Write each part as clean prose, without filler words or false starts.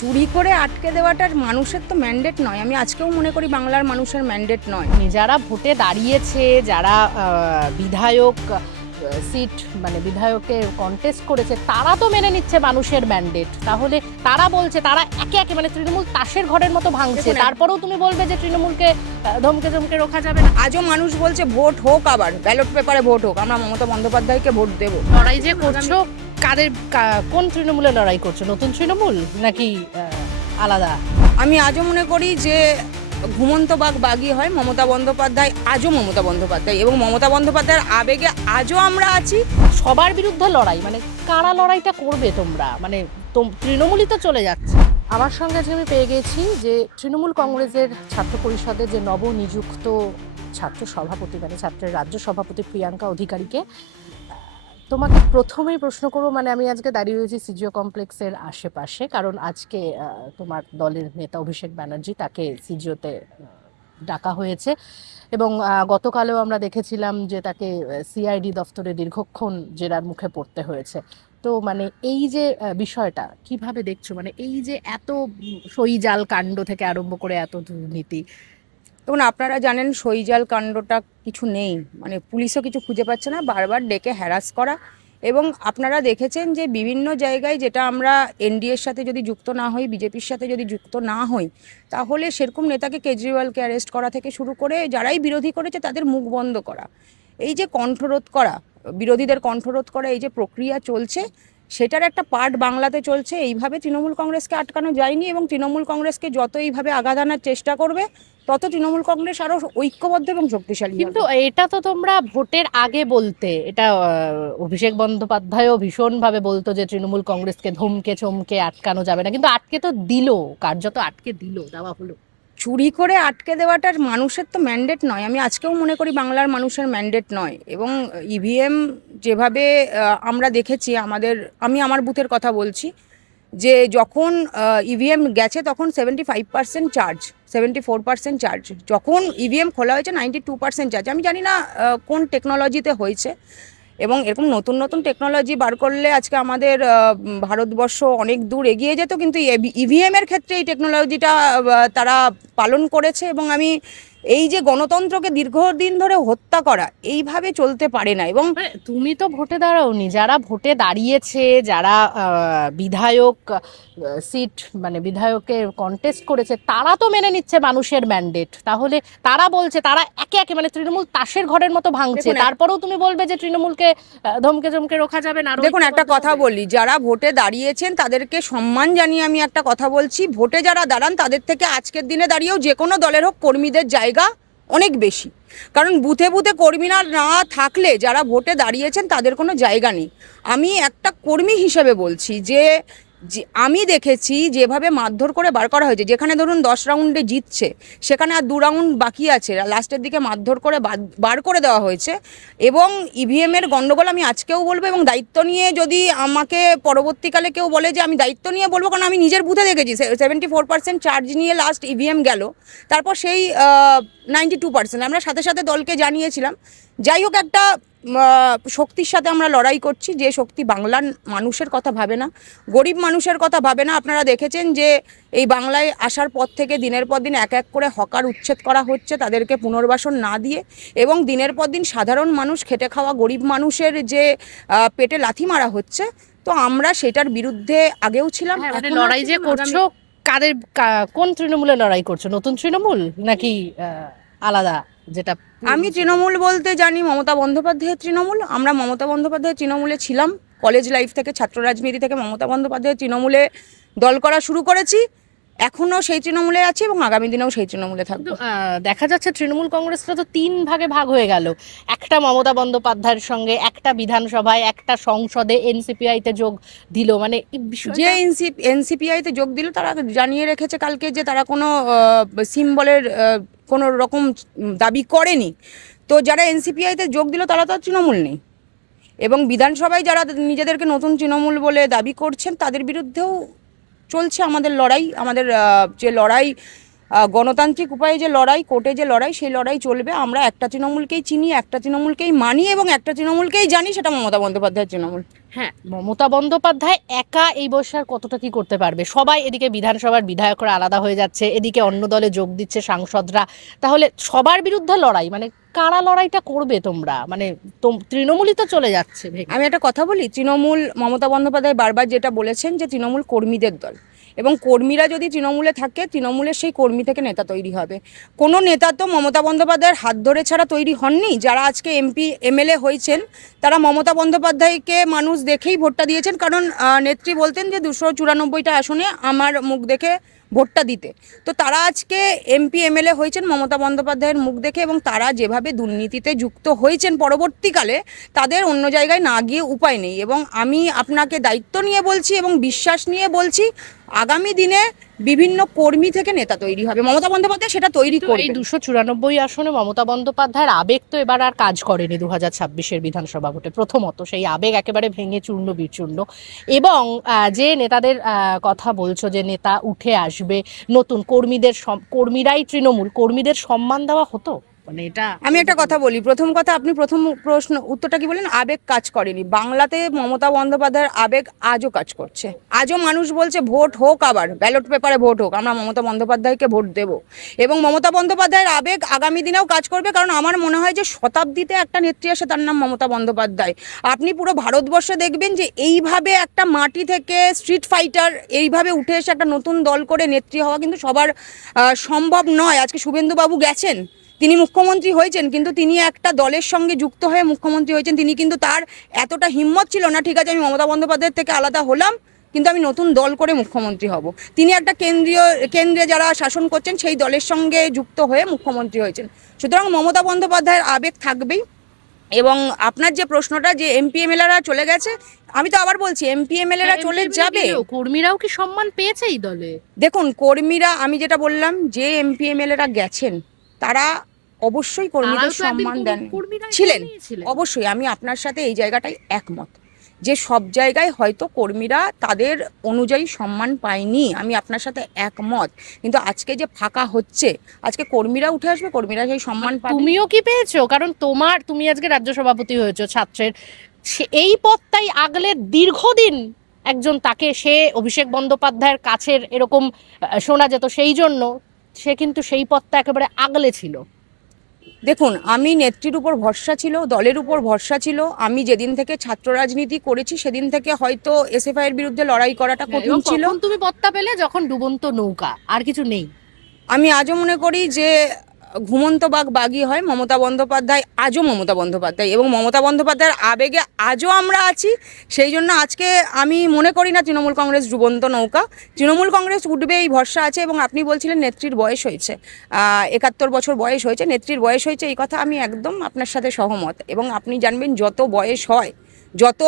চুরি করে আটকে দেওয়াটার মানুষের তো ম্যান্ডেট নয়। আমি আজকেও মনে করি বাংলার মানুষের ম্যান্ডেট নয়। যারা ভোটে দাঁড়িয়েছে, যারা বিধায়ক সিট মানে বিধায়কে কন্টেস্ট করেছে, তারা তো মেনে নিচ্ছে মানুষের ম্যান্ডেট। তাহলে তারা বলছে, তারা একে একে মানে তৃণমূল তাসের ঘরের মতো ভাঙছে, তারপরেও তুমি বলবে যে তৃণমূলকে ধমকে ধমকে রোখা যাবে না? আজও মানুষ বলছে ভোট হোক, আবার ব্যালট পেপারে ভোট হোক, আমরা মমতা বন্দ্যোপাধ্যায়কে ভোট দেবো। লড়াই যে করছো, কোন তৃণমূলে লড়াই করছো? নতুন তৃণমূল নাকি আলাদা? আমি আজও মনে করি যে ঘুমন্ত বাঘ বাঘই হয়। মমতা বন্দ্যোপাধ্যায় আজও মমতা বন্দ্যোপাধ্যায়, এবং মমতা বন্দ্যোপাধ্যায়ের আবেগে আজও আমরা আছি। সবার বিরুদ্ধে লড়াই, মানে কারা লড়াইটা করবে তোমরা? মানে তৃণমূলই তো চলে যাচ্ছে। আমার সঙ্গে আজকে আমি পেয়ে গেছি যে তৃণমূল কংগ্রেসের ছাত্র পরিষদের যে নবনিযুক্ত ছাত্র সভাপতি, মানে ছাত্রের রাজ্য সভাপতি প্রিয়াঙ্কা অধিকারীকে। তোমাকে প্রথমেই প্রশ্ন করবো, মানে আমি আজকে দাঁড়িয়ে রয়েছি সিজিও কমপ্লেক্সের আশেপাশে, কারণ আজকে তোমার দলের নেতা অভিষেক ব্যানার্জি, তাকে সিজিওতে ডাকা হয়েছে। এবং গতকালেও আমরা দেখেছিলাম যে তাকে সিআইডি দফতরে দীর্ঘক্ষণ জেরার মুখে পড়তে হয়েছে। তো মানে এই যে বিষয়টা কিভাবে দেখছো, মানে এই যে এত সইজাল কাণ্ড থেকে আরম্ভ করে এত দুর্নীতি? তখন আপনারা জানেন সইজাল কাণ্ডটা কিছু নেই, মানে পুলিশও কিছু খুঁজে পাচ্ছে না, বারবার ডেকে হ্যারাস করা। এবং আপনারা দেখেছেন যে বিভিন্ন জায়গায়, যেটা আমরা এনডিএর সাথে যদি যুক্ত না হই, বিজেপির সাথে যদি যুক্ত না হই, তাহলে সেরকম নেতাকে কেজরিওয়ালকে অ্যারেস্ট করা থেকে শুরু করে যারাই বিরোধী করেছে তাদের মুখ বন্ধ করা, এই যে কণ্ঠরোধ করা, বিরোধীদের কণ্ঠরোধ করা, এই যে প্রক্রিয়া চলছে, সেটার একটা পার্ট বাংলাতে চলছে। এইভাবে তৃণমূল কংগ্রেসকে আটকানো যায়নি, এবং তৃণমূল কংগ্রেসকে যত এইভাবে আঘাত আনার চেষ্টা করবে, তত তৃণমূল কংগ্রেস আরো ঐক্যবদ্ধ এবং শক্তিশালী হবে। কিন্তু এটা তো তোমরা ভোটের আগে বলতে, এটা অভিষেক বন্দ্যোপাধ্যায়ও ভীষণভাবে বলতো যে তৃণমূল কংগ্রেসকে ধমকে চমকে আটকানো যাবে না, কিন্তু আটকে তো দিল, কার্যত আটকে দিল, দেওয়া হলো। চুরি করে আটকে দেওয়াটার মানুষের তো ম্যান্ডেট নয়। আমি আজকেও মনে করি বাংলার মানুষের ম্যান্ডেট নয়। এবং ইভিএম যেভাবে আমরা দেখেছি, আমি আমার বুথের কথা বলছি, যে যখন ইভিএম গেছে তখন 75% চার্জ, 74% চার্জ। যখন ইভিএম খোলা হয়েছে 92% চার্জ। আমি জানি না কোন টেকনোলজিতে হয়েছে, এবং এরকম নতুন নতুন টেকনোলজি বার করলে আজকে আমাদের ভারতবর্ষ অনেক দূর এগিয়ে যেত, কিন্তু ইভিএমের ক্ষেত্রে এই টেকনোলজিটা তারা পালন করেছে। এবং আমি এই যে গণতন্ত্রকে দীর্ঘদিন ধরে হত্যা করা, এইভাবে চলতে পারে না। এবং তুমি তো ভোটে দাঁড়াওনি, যারা ভোটে দাঁড়িয়েছে, যারা বিধায়ক সিট মানে বিধায়কে কন্টেস্ট করেছে, তারা তো মেনে নিচ্ছে মানুষের ম্যান্ডেট। তাহলে তারা বলছে, তারা একে একে মানে তৃণমূল তাসের ঘরের মতো ভাঙছে, তারপরেও তুমি বলবে যে তৃণমূলকে ধমকে ধমকে রোখা যাবে না? দেখুন, একটা কথা বলি, যারা ভোটে দাঁড়িয়েছেন তাদেরকে সম্মান জানিয়ে আমি একটা কথা বলছি, ভোটে যারা দাঁড়ান তাদের থেকে আজকের দিনে দাঁড়িয়েও যে কোনো দলের হোক কর্মীদের জায়গা অনেক বেশি। কারণ বুথে বুথে কর্মীরা না থাকলে যারা ভোটে দাঁড়িয়েছেন তাদের কোনো জায়গা নেই। আমি একটা কর্মী হিসেবে বলছি যে আমি দেখেছি যেভাবে মারধর করে বার করা হয়েছে, যেখানে ধরুন 10 রাউন্ডে জিতছে সেখানে আর 2 রাউন্ড বাকি আছে, লাস্টের দিকে মারধর করে বার করে দেওয়া হয়েছে। এবং ইভিএমের গন্ডগোল আমি আজকেও বলবো, এবং দায়িত্ব নিয়ে যদি আমাকে পরবর্তীকালে কেউ বলে যে আমি দায়িত্ব নিয়ে বলবো, কারণ আমি নিজের বুথে দেখেছি 74% চার্জ নিয়ে লাস্ট ইভিএম গেল, তারপর সেই 92% আমরা সাথে সাথে দলকে জানিয়েছিলাম। যাই হোক, একটা শক্তির সাথে আমরা লড়াই করছি, যে শক্তি বাংলার মানুষের কথা ভাবে না, গরিব মানুষের কথা ভাবে না। আপনারা দেখেছেন যে এই বাংলায় আসার পর থেকে দিনের পর দিন এক এক করে হকার উচ্ছেদ করা হচ্ছে, তাদেরকে পুনর্বাসন না দিয়ে, এবং দিনের পর দিন সাধারণ মানুষ, খেটে খাওয়া গরিব মানুষের যে পেটে লাথি মারা হচ্ছে। তো আমরা সেটার বিরুদ্ধে আগেও ছিলাম। লড়াই যে করছো, কোন তৃণমূলে লড়াই করছো? নতুন তৃণমূল নাকি আলাদা? যেটা আমি তৃণমূল বলতে জানি মমতা বন্দ্যোপাধ্যায়ের তৃণমূল। আমরা মমতা বন্দ্যোপাধ্যায়ের তৃণমূলে ছিলাম কলেজ লাইফ থেকে, ছাত্র রাজনীতি থেকে মমতা বন্দ্যোপাধ্যায়ের তৃণমূলে দল করা শুরু করেছি। এখনও সেই তৃণমূলে আছি এবং আগামী দিনেও সেই তৃণমূলে থাকবো। দেখা যাচ্ছে তৃণমূল কংগ্রেসটা তো 3 ভাগে ভাগ হয়ে গেল। একটা মমতা বন্দ্যোপাধ্যায়ের সঙ্গে, একটা বিধানসভায়, একটা সংসদে এনসিপিআইতে যোগ দিল। মানে যে এনসিপিআইতে যোগ দিল তারা জানিয়ে রেখেছে কালকে যে তারা কোনো সিম্বলের কোনো রকম দাবি করেনি। তো যারা এনসিপিআইতে যোগ দিল তারা তো তৃণমূল নেই। এবং বিধানসভায় যারা নিজেদেরকে নতুন তৃণমূল বলে দাবি করছেন তাদের বিরুদ্ধেও চলছে আমাদের লড়াই। আমাদের যে লড়াই গণতান্ত্রিক উপায়ে যে লড়াই, কোর্টে যে লড়াই, সেই লড়াই চলবে। আমরা একটা তৃণমূলকেই চিনি, একটা তৃণমূলকেই মানি এবং একটা তৃণমূলকেই জানি, সেটা মমতা বন্দ্যোপাধ্যায়ের তৃণমূল। হ্যাঁ, মমতা বন্দ্যোপাধ্যায় একা এই বয়সে আর কতটা কি করতে পারবে? সবাই এদিকে বিধানসভার বিধায়করা আলাদা হয়ে যাচ্ছে, এদিকে অন্য দলে যোগ দিচ্ছে সাংসদরা। তাহলে সবার বিরুদ্ধে লড়াই, মানে কারা লড়াইটা করবে তোমরা? মানে তৃণমূলই তো চলে যাচ্ছে ভেঙে। আমি একটা কথা বলি, তৃণমূল, মমতা বন্দ্যোপাধ্যায় বারবার যেটা বলেছেন যে তৃণমূল কর্মীদের দল, এবং কর্মীরা যদি তৃণমূলে থাকে, তৃণমূলের সেই কর্মী থেকে নেতা তৈরি হবে। কোনো নেতা তো মমতা বন্দ্যোপাধ্যায়ের হাত ধরে ছাড়া তৈরি হননি। যারা আজকে এমপি এমএলএ হয়েছেন, তারা মমতা বন্দ্যোপাধ্যায়কে মানুষ দেখেই ভোটটা দিয়েছেন। কারণ নেত্রী বলতেন যে 294টা আসনে আমার মুখ দেখে ভোটটা দিতে। তো তারা আজকে এমপি এমএলএ হয়েছেন মমতা বন্দ্যোপাধ্যায়ের মুখ দেখে, এবং তারা যেভাবে দুর্নীতিতে যুক্ত হয়েছেন পরবর্তীকালে, তাদের অন্য জায়গায় না গিয়ে উপায় নেই। এবং আমি আপনাকে দায়িত্ব নিয়ে বলছি এবং বিশ্বাস নিয়ে বলছি, আগামী দিনে বিভিন্ন কর্মী থেকে নেতা তৈরি হবে। মমতা বন্দ্যোপাধ্যায় সেটা তৈরি করবে। এই 294 আসনে মমতা বন্দ্যোপাধ্যায়ের আবেগ তো এবার আর কাজ করেনি 2026-এর বিধানসভা ভোটে। প্রথমত সেই আবেগ একেবারে ভেঙে চূর্ণ বিচূর্ণ। এবং যে নেতাদের কথা বলছো, যে নেতা উঠে আসবে নতুন, কর্মীরাই তৃণমূল, কর্মীদের সম্মান দেওয়া হতো? মানে এটা আমি একটা কথা বলি, প্রথম কথা, আপনি প্রথম প্রশ্ন উত্তরটা কি বলেন? আবেগ কাজ করেনি। বাংলাতে মমতা বন্দ্যোপাধ্যায়ের আবেগ আজও কাজ করছে। আজও মানুষ বলছে ভোট হোক, আবার ব্যালট পেপারে ভোট হোক, আমরা মমতা বন্দ্যোপাধ্যায়কে ভোট দেব। এবং মমতা বন্দ্যোপাধ্যায়ের আবেগ আগামী দিনেও কাজ করবে। কারণ আমার মনে হয় যে শতাব্দীতে একটা নেত্রী আসে, তার নাম মমতা বন্দ্যোপাধ্যায়। আপনি পুরো ভারতবর্ষে দেখবেন যে এইভাবে একটা মাটি থেকে স্ট্রিট ফাইটার এইভাবে উঠে এসে একটা নতুন দল করে নেত্রী হওয়া কিন্তু সবার সম্ভব নয়। আজকে শুভেন্দুবাবু গেছেন, তিনি মুখ্যমন্ত্রী হয়েছেন, কিন্তু তিনি একটা দলের সঙ্গে যুক্ত হয়ে মুখ্যমন্ত্রী হয়েছেন। তিনি কিন্তু, তার এতটা হিম্মত ছিল না, ঠিক আছে আমি মমতা বন্দ্যোপাধ্যায়ের থেকে আলাদা হলাম, কিন্তু আমি নতুন দল করে মুখ্যমন্ত্রী হব। তিনি একটা কেন্দ্রে যারা শাসন করছেন সেই দলের সঙ্গে যুক্ত হয়ে মুখ্যমন্ত্রী হয়েছেন। সুতরাং মমতা বন্দ্যোপাধ্যায়ের আবেগ থাকবেই। এবং আপনার যে প্রশ্নটা, যে এমপি এমএলএরা চলে গেছে, আমি তো আবার বলছি এমপি এমএলএরা চলে যাবে। কর্মীরাও কি সম্মান পেয়েছে এই দলে? দেখুন, কর্মীরা, আমি যেটা বললাম, যে এমপি এমএলএরা গেছেন তারা অবশ্যই কর্মীদের সম্মান দেন ছিলেন। অবশ্যই আমি আপনার সাথে এই জায়গাটাই একমত, যে সব জায়গায় হয়তো কর্মীরা তাদের অনুযায়ী সম্মান পায়নি, আমি আপনার সাথে একমত। কিন্তু আজকে যে ফাঁকা হচ্ছে, আজকে কর্মীরা উঠে আসবে, কর্মীরা সেই সম্মান পাবে। তুমিও কি পেয়েছো? কারণ তুমি আজকে রাজ্য সভাপতি হয়েছো ছাত্রের, এই পদটাই আগলে দীর্ঘদিন একজন, তাকে সে অভিষেক বন্দ্যোপাধ্যায়ের কাছের এরকম শোনা যেত, সেই জন্য সে কিন্তু সেই পদটা একেবারে আগলে ছিল। দেখুন, আমি নেত্রীর উপর ভরসা ছিল, দলের উপর ভরসা ছিল। আমি যেদিন থেকে ছাত্র রাজনীতি করেছি সেদিন থেকে হয়তো এসএফআই এর বিরুদ্ধে লড়াই করাটা কঠিন ছিল। তুমি পদটা পেলে যখন ডুবন্ত নৌকা, আর কিছু নেই। আমি আজও মনে করি যে ঘুমন্ত বাঘ বাঘই হয়। মমতা বন্দ্যোপাধ্যায় আজও মমতা বন্দ্যোপাধ্যায়, এবং মমতা বন্দ্যোপাধ্যায়ের আবেগে আজও আমরা আছি। সেই জন্য আজকে আমি মনে করি না তৃণমূল কংগ্রেস ডুবন্ত নৌকা। তৃণমূল কংগ্রেস উঠবে, এই ভরসা আছে। এবং আপনি বলছিলেন নেত্রীর বয়স হয়েছে, 71 বছর বয়স হয়েছে, নেত্রীর বয়স হয়েছে, এই কথা আমি একদম আপনার সাথে সহমত। এবং আপনি জানবেন, যত বয়স হয়, যত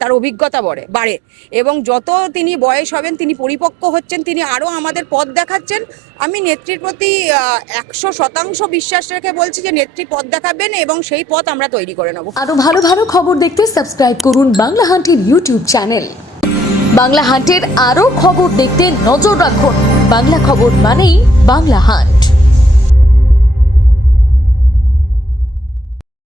তার অভিজ্ঞতা বাড়ে, এবং যত তিনি বয়স হবেন, তিনি পরিপক্ক হচ্ছেন, তিনি আরও আমাদের পথ দেখাচ্ছেন। আমি নেত্রীর প্রতি 100% বিশ্বাস রেখে বলছি যে নেত্রী পথ দেখাবেন, এবং সেই পথ আমরা তৈরি করে নেব। আরো ভালো ভালো খবর দেখতে সাবস্ক্রাইব করুন বাংলা হান্টের ইউটিউব চ্যানেল। বাংলা হান্টের আরো খবর দেখতে নজর রাখুন। বাংলা খবর মানেই বাংলা হান্ট।